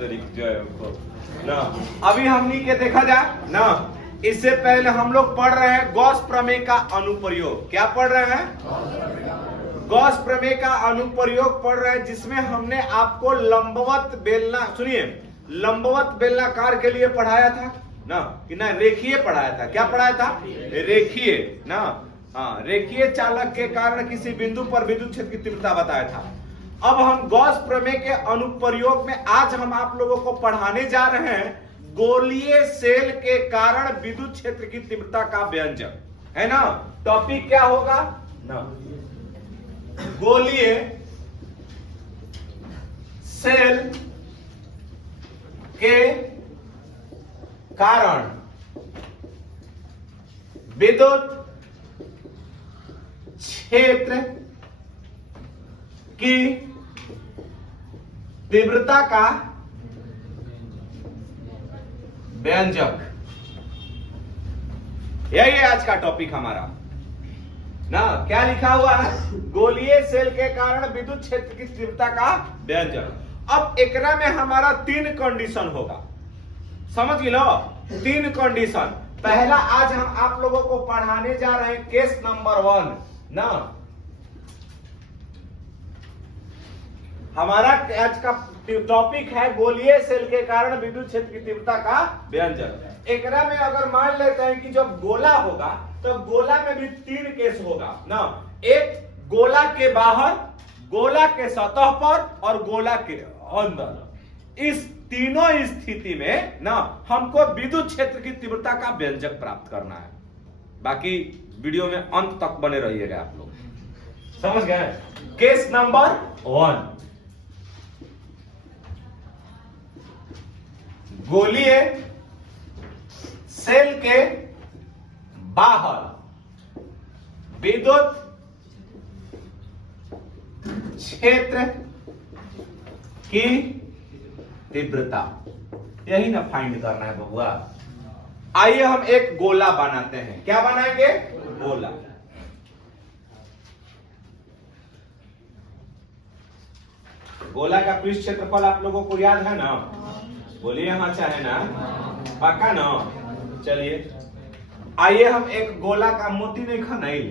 ना अभी हमनी के देखा जाए ना, इससे पहले हम लोग पढ़ रहे हैं गॉस प्रमेय का अनुप्रयोग। क्या पढ़ रहे हैं? गॉस प्रमेय का अनुप्रयोग पढ़ रहे हैं, जिसमें हमने आपको लंबवत बेलना, सुनिए, लंबवत बेलनाकार के लिए पढ़ाया था ना, कि ना रेखीय पढ़ाया था। क्या पढ़ाया था? रेखीय ना, हाँ, रेखीय चालक के कारण किसी बिंदु पर विद्युत क्षेत्र की तीव्रता बताया था। अब हम गॉस प्रमेय के अनुप्रयोग में आज हम आप लोगों को पढ़ाने जा रहे हैं गोलीय सेल के कारण विद्युत क्षेत्र की तीव्रता का व्यंजक, है ना। टॉपिक क्या होगा ना? गोलीय सेल के कारण विद्युत क्षेत्र की तीव्रता का व्यंजक, यही है आज का टॉपिक हमारा ना। क्या लिखा हुआ है? गोलीय सेल के कारण विद्युत क्षेत्र की तीव्रता का व्यंजक। अब एकरा में हमारा 3 कंडीशन होगा, समझ लो, 3 कंडीशन। पहला आज हम आप लोगों को पढ़ाने जा रहे हैं केस नंबर 1 ना। हमारा आज का टॉपिक है गोलीय सेल के कारण विद्युत क्षेत्र की तीव्रता का व्यंजक। एकरा में अगर मान लेते हैं कि जब गोला होगा तो गोला में भी 3 केस होगा ना। एक गोला के बाहर, गोला के सतह पर और गोला के अंदर। इस तीनों स्थिति में ना हमको विद्युत क्षेत्र की तीव्रता का व्यंजक प्राप्त करना है। बाकी वीडियो में अंत तक बने रहिएगा आप लोग, समझ गए? केस नंबर 1, गोलीय सेल के बाहर विद्युत क्षेत्र की तीव्रता, यही ना फाइंड करना है बबुआ। आइए हम एक गोला बनाते हैं। क्या बनाएंगे? गोला। गोला का पृष्ठ क्षेत्रफल आप लोगों को याद है ना? बोलिए हाँ, चाहे ना, पक्का ना। चलिए आइए हम एक गोला का मोती नहीं खा नहीं,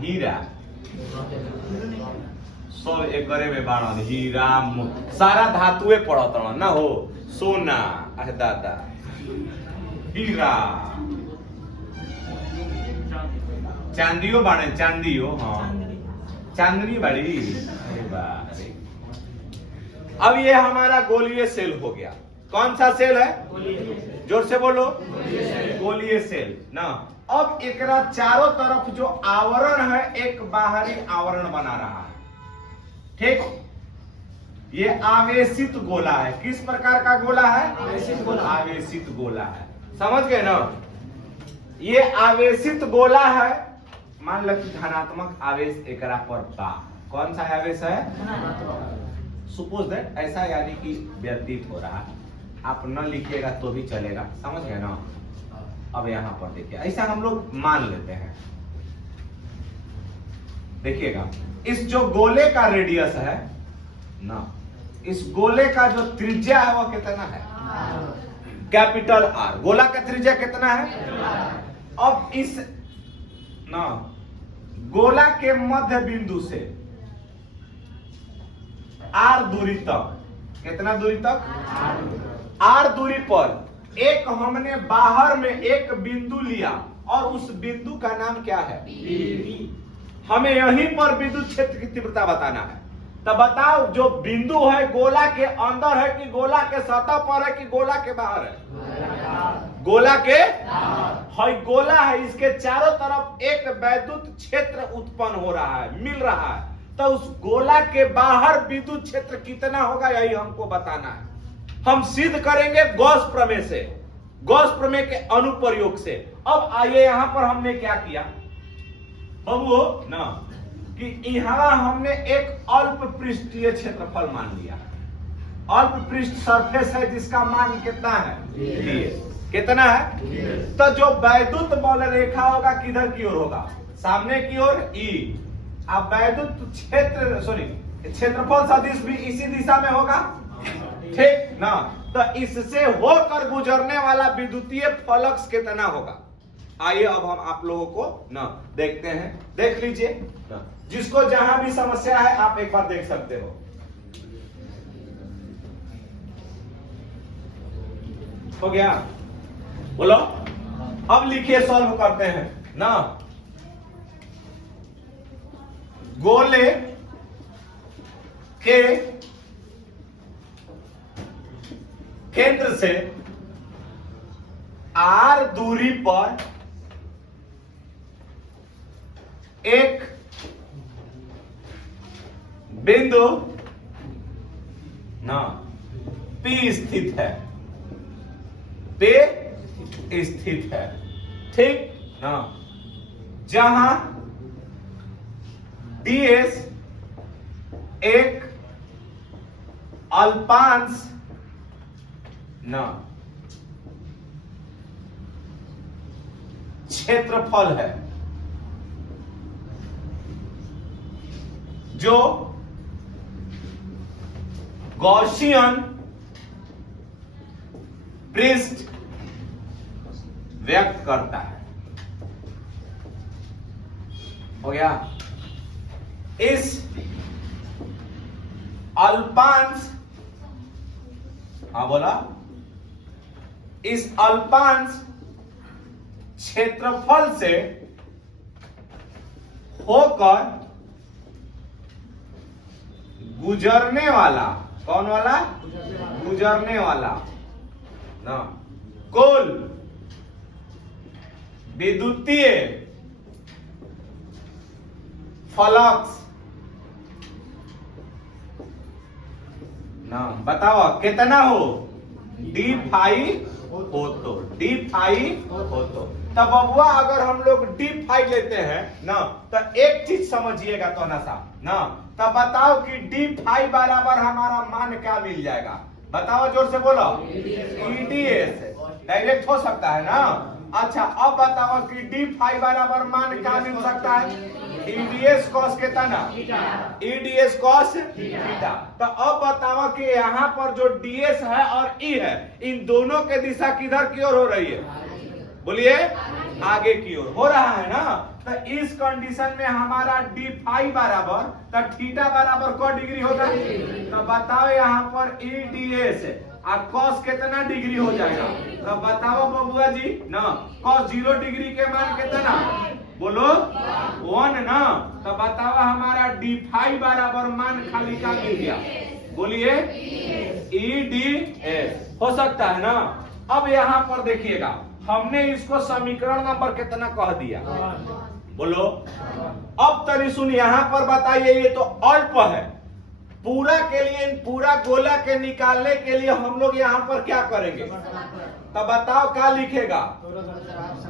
हीरा सब एक करे में बाणन, हीरा सारा धातुए पड़त ना हो, सोना, दादा, हीरा, चांदियो बाणे, चांदियो, हाँ चांदनी बड़ी। अब ये हमारा गोलीय सेल हो गया। कौन सा सेल है? जोर से बोलो, गोलीय सेल ना। अब एकरा चारों तरफ जो आवरण है एक बाहरी आवरण बना रहा है, ठीक। ये आवेशित गोला है। किस प्रकार का गोला है? आवेशित गोला। आवेशित गोला है, समझ गए ना। ये आवेशित गोला है, मान लो कि धनात्मक आवेश एकरा पर बा। कौन सा आवेश है? सपोज दैट ऐसा, यानी कि व्यतीत हो रहा है। आप न लिखिएगा तो भी चलेगा, समझ गए ना। अब यहां पर देखिए, ऐसा हम लोग मान लेते हैं। देखिएगा, इस जो गोले का रेडियस है ना, इस गोले का जो त्रिज्या है वो कितना है? Capital R. गोला का त्रिज्या कितना है? अब इस ना गोला के मध्य बिंदु से आर दूरी तक, कितना दूरी तक? आर दूरी पर एक हमने बाहर में एक बिंदु लिया और उस बिंदु का नाम क्या है? हमें यहीं पर विद्युत क्षेत्र की तीव्रता बताना है। तब बताओ, जो बिंदु है गोला के अंदर है कि गोला के सतह पर है कि गोला के बाहर है? गोला के है। गोला है, इसके चारों तरफ एक वैद्युत क्षेत्र उत्पन्न हो रहा है, मिल रहा है। तो उस गोला के बाहर विद्युत क्षेत्र कितना होगा, यही हमको बताना है। हम सिद्ध करेंगे गॉस प्रमेय से, गॉस प्रमेय के अनुप्रयोग से। अब आइए, यहां पर हमने क्या किया बबू ना, कि यहां हमने एक अल्प पृष्ठीय क्षेत्रफल मान लिया। अल्प पृष्ठ सरफेस है जिसका मान कितना है? ds। कितना है? तो जो वैद्युत बल रेखा होगा किधर की ओर होगा? सामने की ओर E। अब वैद्युत क्षेत्र, सॉरी, क्षेत्रफल सदिश भी इसी दिशा में होगा, ठीक ना। तो इससे होकर गुजरने वाला विद्युतीय फ्लक्स कितना होगा? आइए अब हम आप लोगों को ना देखते हैं, देख लीजिए ना, जिसको जहां भी समस्या है आप एक बार देख सकते हो। हो गया? बोलो, अब लिखिए, सॉल्व करते हैं ना। गोले के केंद्र से r दूरी पर एक बिंदु ना P स्थित है, P स्थित है, ठीक ना, जहां ds एक अल्पांश ना क्षेत्रफल है जो गॉसियन पृष्ठ व्यक्त करता है। हो गया? इस अल्पांश, हाँ बोला, इस अल्पांश क्षेत्रफल से होकर गुजरने वाला, कौन वाला? गुजरने वाला ना कुल विद्युतीय फ्लक्स ना बताओ कितना हो? डी फाई हो तो तब बबुआ अगर हम लोग डी फाई लेते हैं ना, तो एक चीज समझिएगा तो ना साहब ना, तब बताओ कि डी फाई बराबर हमारा मान क्या मिल जाएगा? बताओ, जोर से बोलो। ईडीएस डायरेक्ट हो सकता है ना। अच्छा, अब बताओ कि डी फाई बराबर मान क्या मिल सकता है? ईडीएस कॉस कितना? EDS cos theta. तो अब बताओ कि यहाँ पर जो डीएस है और ई है, इन दोनों के दिशा किधर की ओर हो रही है? बोलिए, आगे की ओर हो रहा है ना। तो इस कंडीशन में हमारा डी फाई बराबर, तो थीटा बराबर क डिग्री होगा? तो बताओ यहाँ पर ईडीएस और कॉस कितना डिग्री हो जाएगा? तो बताओ बबुआ जी ना, कॉस 0 डिग्री के मान कितना? बोलो 1 ना। तो बताओ हमारा डी फाई बराबर मान खाली का मिल गया? बोलिए, ईडीएस हो सकता है ना। अब यहाँ पर देखिएगा, हमने इसको समीकरण नंबर कितना कह दिया? बोलो। अब तरी सुन, यहाँ पर बताइए, ये तो अल्प है, पूरा के लिए, पूरा गोला के निकालने के लिए हम लोग यहाँ पर क्या करेंगे? तब बताओ क्या लिखेगा?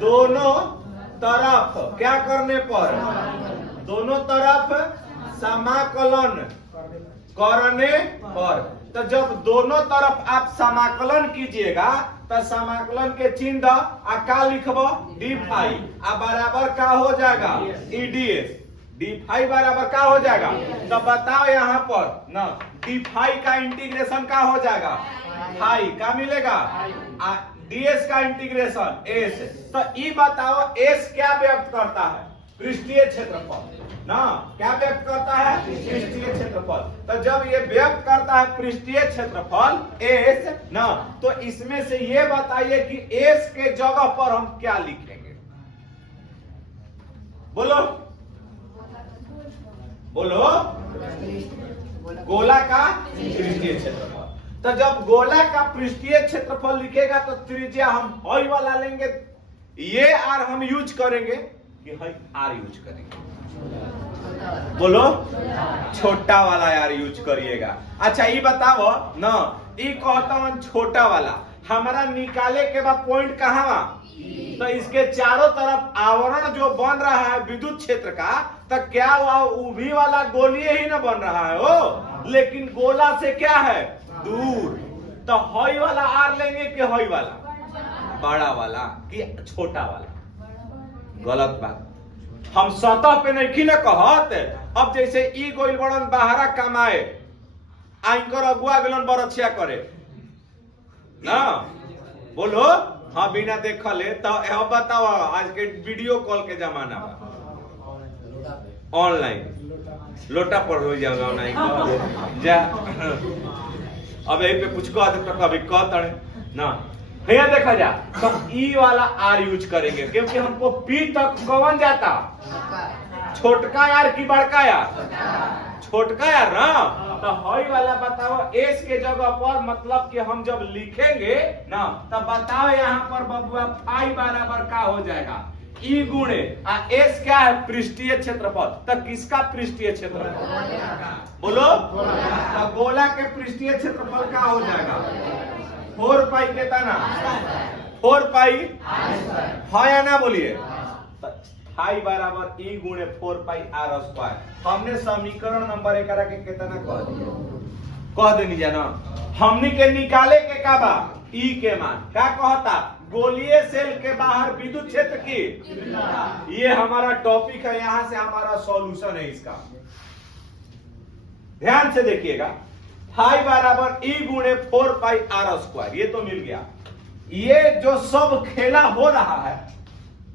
दोनों तरफ क्या करने पर? दोनों तरफ समाकलन करने पर। तो जब दोनों तरफ आप समाकलन कीजिएगा तो समाकलन के चिन्ह आ का लिखबो? डी फाई आ बराबर का हो जाएगा? ईडीएस। डी फाई बराबर का हो जाएगा? तो बताओ यहाँ पर ना, डी फाई का इंटीग्रेशन का हो जाएगा? फाई का मिलेगा, डीएस का इंटीग्रेशन एस। तो ये बताओ एस क्या व्यक्त करता है? पृष्ठीय क्षेत्रफल ना। क्या व्यक्त करता है? पृष्ठीय क्षेत्रफल। तो जब ये व्यक्त करता है पृष्ठीय क्षेत्रफल एस ना, तो इसमें से ये बताइए कि एस के जगह पर हम क्या लिखेंगे? बोलो बोलो। गोला का पृष्ठीय क्षेत्रफल। तो जब गोला का पृष्ठीय क्षेत्रफल लिखेगा तो त्रिज्या हम हई वाला लेंगे, ये आर हम यूज करेंगे कि हई आर यूज करेंगे? बोलो, छोटा वाला यार यूज करिएगा। अच्छा ये बताओ ना, ये कहता हूं छोटा वाला हमारा निकाले के बाद पॉइंट कहां? तो इसके चारों तरफ आवरण जो बन रहा है विद्युत क्षेत्र का, तो क्या वो भी वाला गोलीय ही ना बन रहा है वो, लेकिन गोला से क्या है? दूर। तो हई वाला आर लेंगे कि हई वाला? बड़ा वाला कि छोटा वाला? गलत बात। हम सतह पे नहीं न कहत। अब जैसे ई गोइल बड़न बाहरा कमाए, आइकर अगुआ गेलन बरछिया करे ना, बोलो हाँ बिना देखले। तो अब बताओ आज के वीडियो कॉल के जमाना ऑनलाइन लोटा पर हो जाएगा नहीं जा। अब यही पे कुछ कह दे तो कभी कहते ना, भैया देखा जा तो ई वाला आर यूज करेंगे क्योंकि हमको पी तक कौन जाता, छोटका यार की बड़का यार, छोटका यार ना। तो हई वाला बताओ एस के जगह पर, मतलब कि हम जब लिखेंगे ना तब बताओ यहाँ पर बबुआ फाई बराबर का हो जाएगा, ई गुणे आ एस क्या है पृष्ठीय क्षेत्रफल। तो किसका पृष्ठीय क्षेत्रफल बोलो, तो गोला के पृष्ठीय क्षेत्रफल का हो जाएगा 4 पाई के तना 4 पाई हाँ या ना बोलिए। फाई बराबर ई गुणे 4 पाई आर स्क्वायर। हमने समीकरण नंबर 11 के कितना कह देनी जाना, हमनी के निकाले के का बा ई के मान क्या कहता, गोलीय सेल के बाहर विद्युत क्षेत्र की। ये हमारा टॉपिक है, यहां से हमारा सॉल्यूशन है इसका, ध्यान से देखिएगा। फाई बराबर ई गुणे 4 पाई आर स्क्वायर, ये तो मिल गया। ये जो सब खेला हो रहा है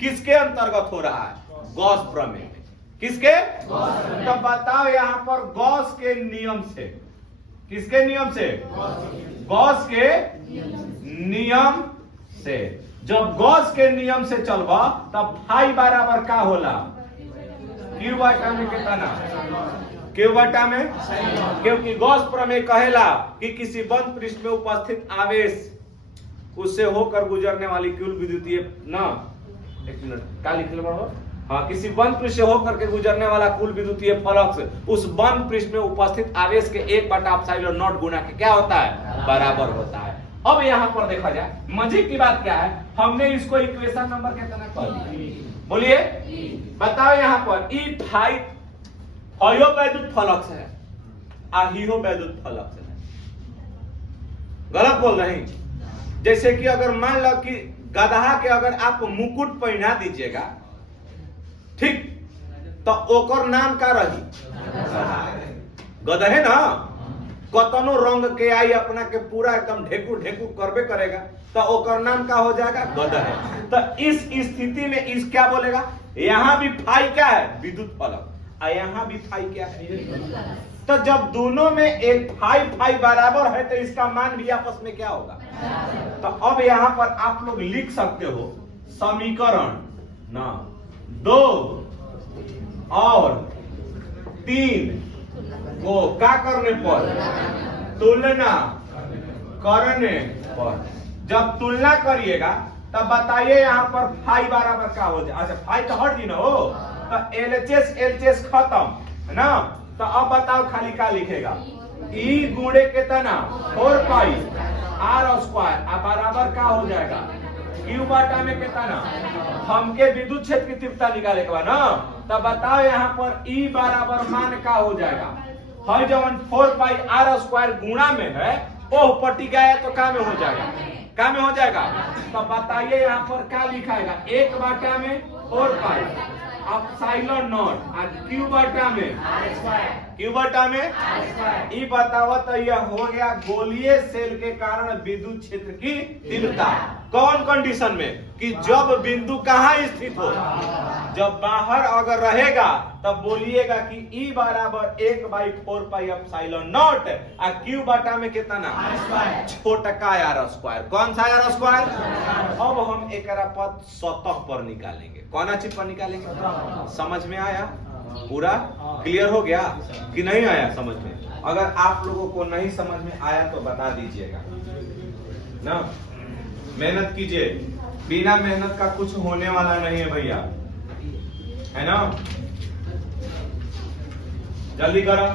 किसके अंतर्गत हो रहा है, गॉस प्रमेय। किसके, तो बताओ यहां पर गॉस के नियम से, किसके नियम से, गॉस के नियम से। जब गॉस के नियम से चलबा तब फाई बराबर का होला, क्यू बटा में कितना, क्यू बटा में, क्योंकि गॉस प्रमेय कहेला कि किसी बंद पृष्ठ में उपस्थित आवेश उससे होकर गुजरने वाली कुल विद्युतीय ना, एक मिनट क्या लिख लो, हाँ, किसी बंद पृष्ठ से होकर के गुजरने वाला कुल विद्युतीय फ्लक्स उस बंद पृष्ठ में उपस्थित आवेश के 1/ε0 गुना के क्या होता है, बराबर होता है। अब यहाँ पर देखा जाए मजे की बात क्या है, हमने इसको इक्वेशन नंबर कितना कर दिया बोलिए, बताओ यहाँ पर ई फाई हयो वैद्युत फ्लक्स है आ हियो वैद्युत फ्लक्स है, गलत बोल रहे। जैसे कि अगर मान लो कि गधा के अगर आप मुकुट पहना दीजिएगा, ठीक, तो ओकर नाम का रही, गधा है ना, कतनो रंग के आई अपना के पूरा एकदम ढेकू ढेकू करबे करेगा तो ओकर नाम का हो जाएगा, गधा है। तो इस स्थिति में इस क्या बोलेगा, यहाँ भी फाई क्या है, विद्युत फलक, और यहाँ भी फाई क्या है। तो जब दोनों में एक फाई बराबर है तो इसका मान भी आपस में क्या होगा। तो अब यहाँ पर आप लोग लिख सकते हो समीकरण ना 2 और 3 को क्या करने पर, तुलना करने पर। जब तुलना करिएगा तब बताइए यहाँ पर फाई बराबर क्या हो जाए। अच्छा फाई तो हट दी ना हो, तो एलएचएस खत्म है ना। तो अब बताओ खाली क्या लिखेगा, ई गुणे के तना 4 पाई आर स्क्वायर बराबर क्या हो जाएगा, क्यू बटा में कितना, हमके विद्युत क्षेत्र की तीव्रता निकाले के बाद ना। तब बताओ यहाँ पर ई बराबर मान क्या हो जाएगा, है जब 4 पाई आर स्क्वायर गुणा में है ओह पट्टी गया तो क्या में हो जाएगा, क्या में हो जाएगा। तो बताइए यहाँ पर क्या लिखाएगा, 1 बटा में 4 पाई एप्सिलॉन नॉट और क्यू बटा में, क्यू बटा में ई बताओ। तो यह हो गया गोलीय सेल के कारण विद्युत क्षेत्र की तीव्रता। कौन कंडीशन में, कि जब बिंदु कहाँ स्थित हो, जब बाहर अगर रहेगा तब बोलिएगा कि ई बराबर 1/4 पाई एप्सिलॉन नॉट और क्यू बटा में कितना, छोटका आर स्क्वायर। कौन सा आर स्क्वायर। अब हम एक पद सतह पर निकालेंगे, कौन चीज पर निकालेंगे, समझ में आया, पूरा क्लियर हो गया कि नहीं आया समझ में। अगर आप लोगों को नहीं समझ में आया तो बता दीजिएगा ना, मेहनत कीजिए, बिना मेहनत का कुछ होने वाला नहीं है भैया, है ना, जल्दी करो।